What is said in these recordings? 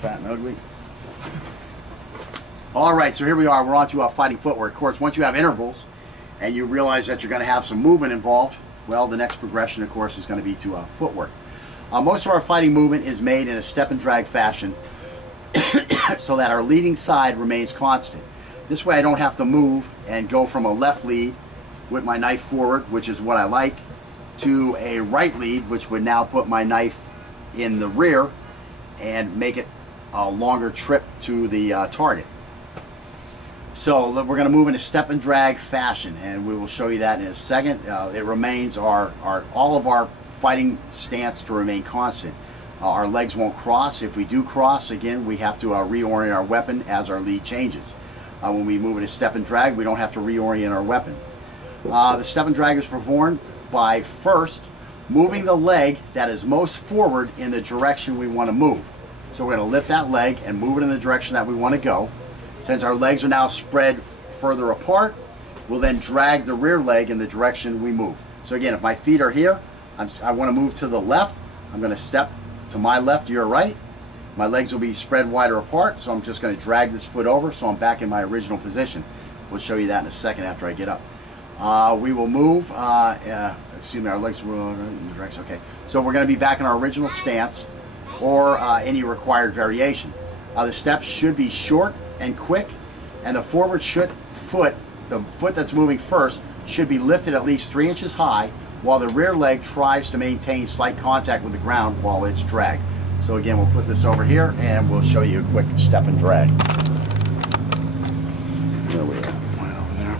fat and ugly. All right, so here we are. We're on to fighting footwork. Of course, once you have intervals and you realize that you're going to have some movement involved, well, the next progression, of course, is going to be to footwork. Most of our fighting movement is made in a step and drag fashion so that our leading side remains constant. This way I don't have to move and go from a left lead with my knife forward, which is what I like, to a right lead, which would now put my knife in the rear and make it a longer trip to the target. So we're going to move in a step and drag fashion, and we will show you that in a second. It remains all of our fighting stance to remain constant. Our legs won't cross. If we do cross, again, we have to reorient our weapon as our lead changes. When we move in a step and drag, we don't have to reorient our weapon. The step and drag is performed by first moving the leg that is most forward in the direction we want to move. So we're going to lift that leg and move it in the direction that we want to go. Since our legs are now spread further apart, we'll then drag the rear leg in the direction we move. So again, if my feet are here, I want to move to the left. I'm going to step to my left, your right. My legs will be spread wider apart, so I'm just going to drag this foot over so I'm back in my original position. We'll show you that in a second after I get up. We will move, excuse me, our legs will in the direction, okay. So we're going to be back in our original stance or any required variation. The steps should be short and quick, and the forward foot, the foot that's moving first, should be lifted at least 3 inches high, while the rear leg tries to maintain slight contact with the ground while it's dragged. So again, we'll put this over here and we'll show you a quick step and drag. There we are. Right over there.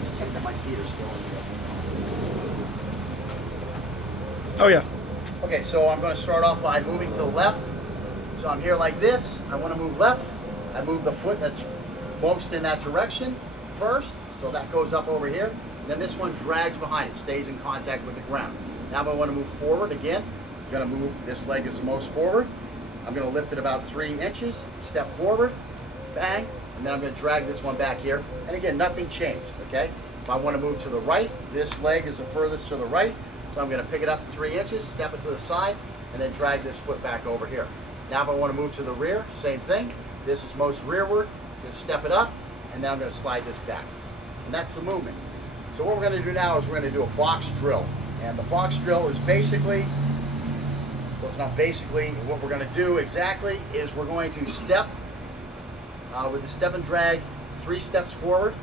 Just check that my feet are still in the Oh yeah. Okay, so I'm going to start off by moving to the left. So I'm here like this. I want to move left. I move the foot that's most in that direction first. So that goes up over here. And then this one drags behind it, stays in contact with the ground. Now if I want to move forward again, I'm going to move, this leg is most forward. I'm going to lift it about 3 inches, step forward, bang, and then I'm going to drag this one back here. And again, nothing changed, okay? If I want to move to the right, this leg is the furthest to the right. So I'm going to pick it up 3 inches, step it to the side, and then drag this foot back over here. Now if I want to move to the rear, same thing. This is most rearward. I'm going to step it up, and then I'm going to slide this back. And that's the movement. So what we're going to do now is we're going to do a box drill. And the box drill is basically, well, it's not basically, what we're going to do exactly is we're going to step with the step and drag 3 steps forward.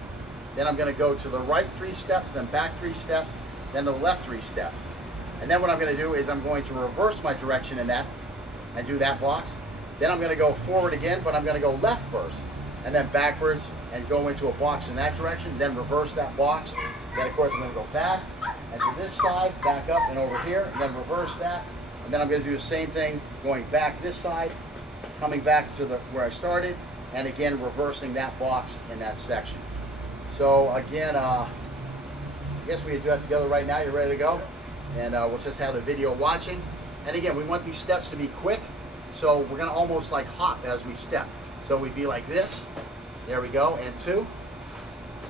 Then I'm going to go to the right 3 steps, then back 3 steps, then the left 3 steps. And then what I'm going to do is I'm going to reverse my direction in that and do that box. Then I'm going to go forward again, but I'm going to go left first, and then backwards and go into a box in that direction, then reverse that box. Then of course I'm going to go back and to this side, back up and over here, and then reverse that. And then I'm going to do the same thing, going back this side, coming back to where I started, and again reversing that box in that section. So again, I guess we can do that together right now. You're ready to go? And we'll just have the video watching. And again, we want these steps to be quick, so we're going to almost like hop as we step. So we'd be like this. There we go. And 2,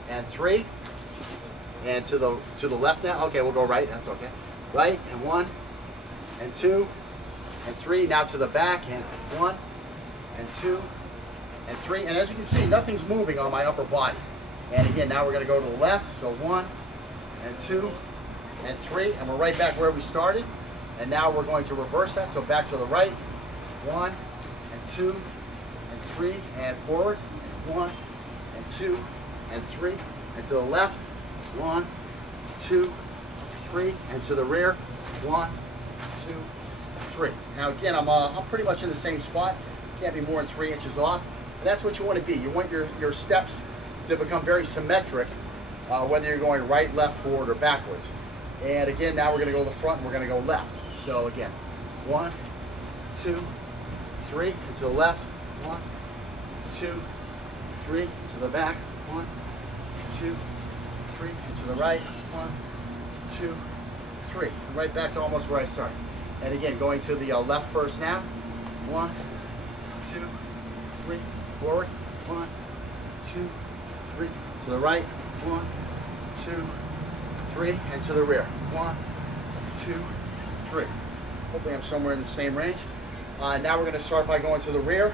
and 3, and to the left now. Okay, we'll go right. That's okay. Right, and 1, and 2, and 3. Now to the back, and 1, and 2, and 3. And as you can see, nothing's moving on my upper body. And again, now we're going to go to the left. So 1, and 2, and 3, and we're right back where we started. And now we're going to reverse that. So back to the right. 1, and 2, and 3, and forward. 1, and 2, and 3, and to the left. 1, 2, 3, and to the rear. 1, 2, 3. Now again, I'm pretty much in the same spot. Can't be more than 3 inches off. And that's what you want to be. You want your steps to become very symmetric, whether you're going right, left, forward, or backwards. And again, now we're going to go to the front and we're going to go left. So again, 1, 2, 3, and to the left. 1, 2, 3, to the back. 1, 2, 3, and to the right. 1, 2, 3. Right back to almost where I started. And again, going to the left first now. 1, 2, 3, forward. 1, 2, 3, to the right. 1, 2, 3, and to the rear. 1, 2, 3. Hopefully I'm somewhere in the same range. Now we're going to start by going to the rear,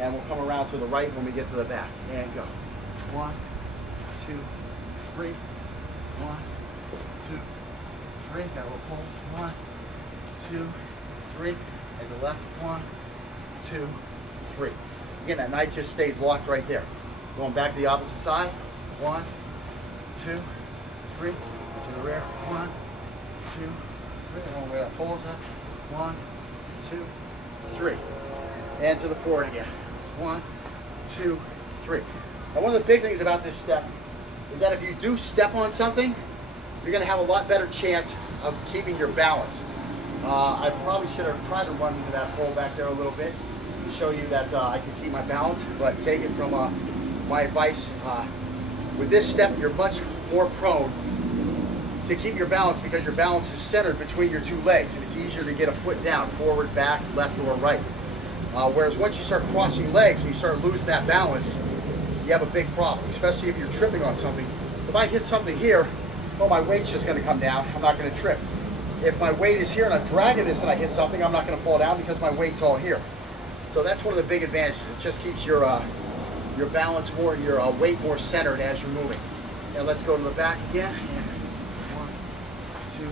and we'll come around to the right when we get to the back. And go. 1, 2, 3. 1, 2, 3. Got a little pull. 1, 2, 3. And the left. 1, 2, 3. Again, that knife just stays locked right there. Going back to the opposite side. 1, 2, 3. To the rear. 1, 2, 3. I don't know where that pulls at. 1, 2, 3. And to the forward again. 1, 2, 3. Now, one of the big things about this step is that if you do step on something, you're going to have a lot better chance of keeping your balance. I probably should have tried to run into that hole back there a little bit to show you that I can keep my balance, but take it from my advice. With this step, you're much more prone to keep your balance because your balance is centered between your two legs, and it's easier to get a foot down, forward, back, left, or right. Whereas once you start crossing legs and you start losing that balance, you have a big problem, especially if you're tripping on something. If I hit something here, well, my weight's just going to come down. I'm not going to trip. If my weight is here and I'm dragging this and I hit something, I'm not going to fall down because my weight's all here. So that's one of the big advantages. It just keeps your balance more, your weight more centered as you're moving. Now let's go to the back again. And 1, 2,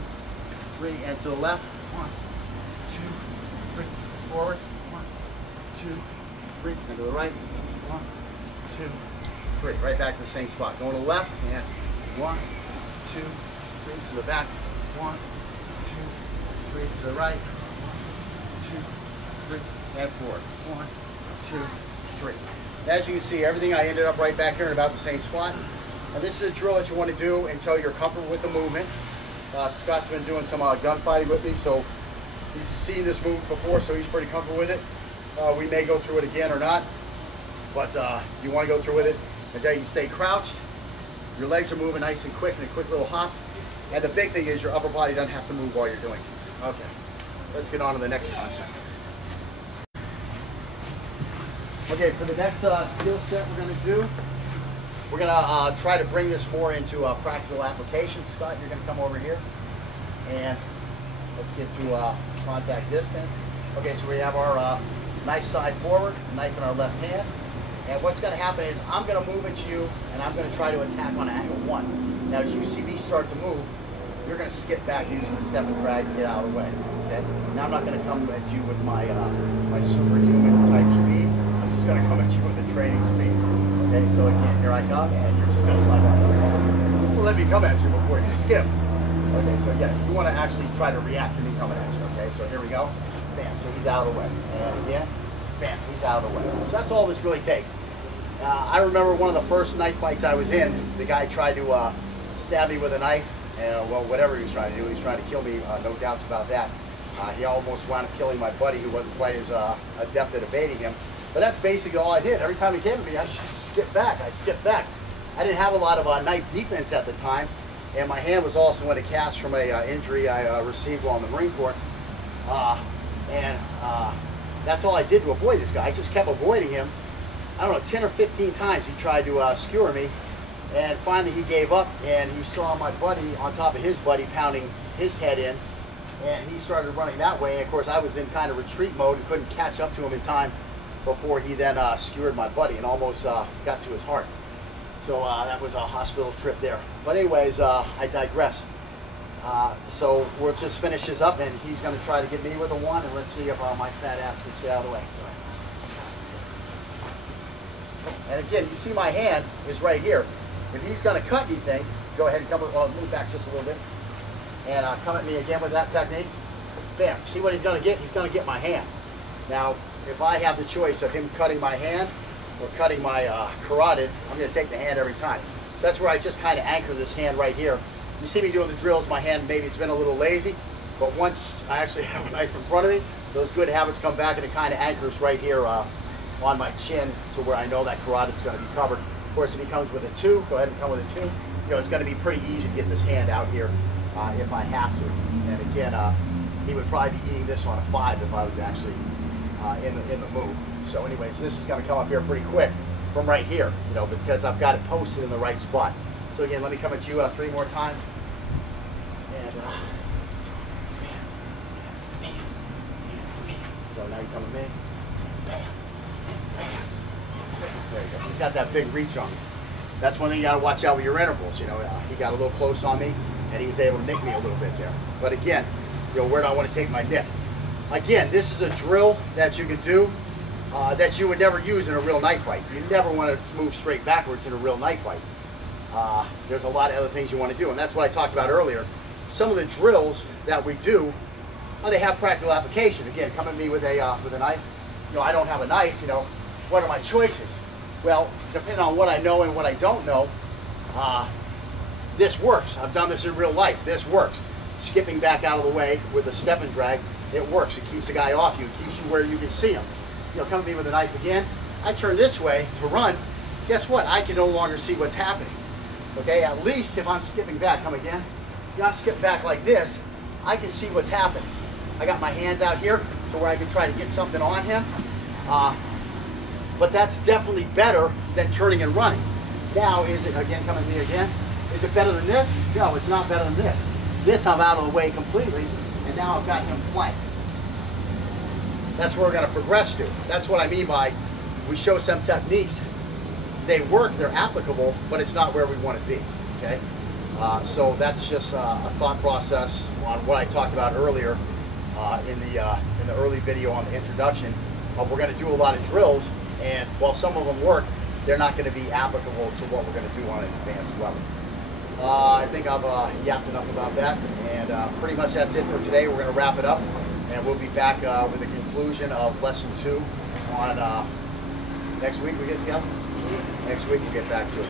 3, and to the left. 1, 2, 3. Forward. 1, 2, 3. And to the right. 1, 2, 3. Right back to the same spot. Going to the left. And 1, 2, 3. To the back. 1, 2, 3. To the right. 1, 2, 3. And forward. 1, 2, 3. As you can see, everything I ended up right back here in about the same spot. And this is a drill that you want to do until you're comfortable with the movement. Scott's been doing some gunfighting with me, so he's seen this move before, so he's pretty comfortable with it. We may go through it again or not, but you want to go through with it until you stay crouched. Your legs are moving nice and quick in a quick little hop. And the big thing is your upper body doesn't have to move while you're doing it. Okay, let's get on to the next concept. Okay, for the next skill set we're going to do, we're going to try to bring this more into practical application. Scott, you're going to come over here, and let's get to contact distance. Okay, so we have our knife side forward, knife in our left hand, and what's going to happen is I'm going to move at you, and I'm going to try to attack on angle 1. Now, as you see me start to move, you're going to skip back using the step and drag to get out of the way. Okay? Now, I'm not going to come at you with my my superhuman type speed. I'm just going to come at you with a training speed. Okay, so again, here I come, and you're just going to slide on. Just let me come at you before you skip. Okay, so yes, you want to actually try to react to me coming at you. Okay, so here we go. Bam, so he's out of the way. And again, bam, he's out of the way. So that's all this really takes. I remember one of the first knife fights I was in, the guy tried to stab me with a knife, and well, whatever he was trying to do, he was trying to kill me, no doubts about that. He almost wound up killing my buddy who wasn't quite as adept at evading him. But that's basically all I did. Every time he came at me, I just skipped back. I skipped back. I didn't have a lot of knife defense at the time, and my hand was also in a cast from a injury I received while in the Marine Corps. That's all I did to avoid this guy. I just kept avoiding him. I don't know, 10 or 15 times he tried to skewer me, and finally he gave up, and he saw my buddy on top of his buddy pounding his head in, and he started running that way. And of course, I was in kind of retreat mode and couldn't catch up to him in time before he then skewered my buddy and almost got to his heart. So that was a hospital trip there. But anyways, I digress. So we'll just finish this up, and he's going to try to get me with a 1, and let's see if my fat ass can stay out of the way. And again, you see my hand is right here. If he's going to cut anything, go ahead and come, move back just a little bit, and come at me again with that technique. Bam, see what he's going to get? He's going to get my hand. Now, if I have the choice of him cutting my hand or cutting my carotid, I'm going to take the hand every time. So that's where I just kind of anchor this hand right here. You see me doing the drills, my hand, maybe it's been a little lazy, but once I actually have a knife in front of me, those good habits come back, and it kind of anchors right here on my chin to where I know that carotid is going to be covered. Of course, if he comes with a 2, go ahead and come with a 2. You know, it's going to be pretty easy to get this hand out here if I have to. And again, he would probably be eating this on a 5 if I was actually in the move. So anyways, this is going to come up here pretty quick from right here, you know, because I've got it posted in the right spot. So again, let me come at you 3 more times. And bam, bam, now you come with me. There you go. He's got that big reach on me. That's one thing you got to watch out with your intervals. You know, he got a little close on me, and he was able to nick me a little bit there. But again, you know, where do I want to take my nick? Again, this is a drill that you can do that you would never use in a real knife fight. You never want to move straight backwards in a real knife fight. There's a lot of other things you want to do, and that's what I talked about earlier. Some of the drills that we do, they have practical application. Again, come at me with a knife. You know, I don't have a knife. You know, what are my choices? Well, depending on what I know and what I don't know, this works. I've done this in real life. This works. Skipping back out of the way with a step and drag, it works. It keeps the guy off you. It keeps you where you can see him. You know, come at me with a knife again. I turn this way to run. Guess what? I can no longer see what's happening. Okay, at least if I'm skipping back, come again. If I'm skipping back like this, I can see what's happening. I got my hands out here to where I can try to get something on him. But that's definitely better than turning and running. Now, is it, again, come at me again, is it better than this? No, it's not better than this. This I'm out of the way completely, and now I've got him flanked. That's where we're going to progress to. That's what I mean by we show some techniques. They work, they're applicable, but it's not where we want to be, okay? So that's just a thought process on what I talked about earlier in the early video on the introduction. We're going to do a lot of drills, and while some of them work, they're not going to be applicable to what we're going to do on an advanced level. I think I've yapped enough about that, and pretty much that's it for today. We're going to wrap it up, and we'll be back with the conclusion of lesson 2 on next week. We get together. Next week we'll get back to it.